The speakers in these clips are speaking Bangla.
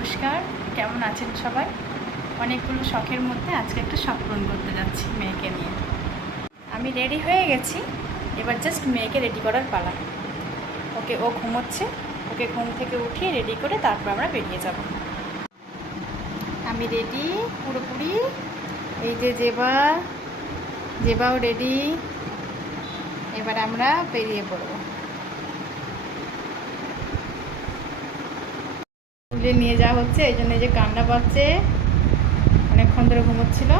নমস্কার, কেমন আছেন সবাই? অনেকগুলো শখের মধ্যে আজকে একটা শখ পূরণ করতে যাচ্ছি মেয়েকে নিয়ে। আমি রেডি হয়ে গেছি, এবার জাস্ট মেয়েকে রেডি করার পালা। ও ঘুমোচ্ছে, ওকে ঘুম থেকে উঠিয়ে রেডি করে তারপর আমরা বেরিয়ে যাব। আমি রেডি পুরোপুরি। এই যে জেবাও রেডি। এবার আমরা বেরিয়ে পড়ব। তুলে নিয়ে যাওয়া হচ্ছে, এই জন্য যে কান্না পাচ্ছে, অনেকক্ষণ ধরে ঘুমোচ্ছিল।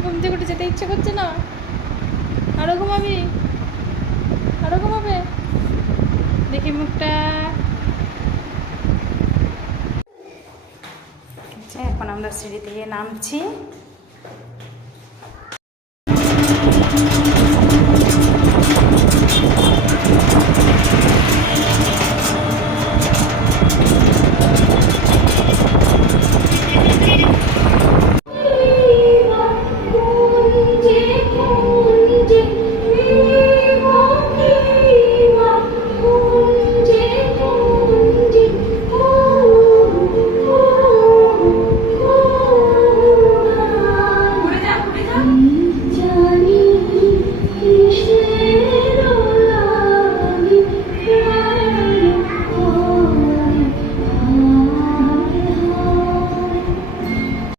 ঘুম থেকে উঠে যেতে ইচ্ছে করছে না। আরো ঘুমাবি? আরো ঘুমাবে? দেখি মুখটা। আচ্ছা, এখন আমরা সিঁড়ি দিয়ে নামছি।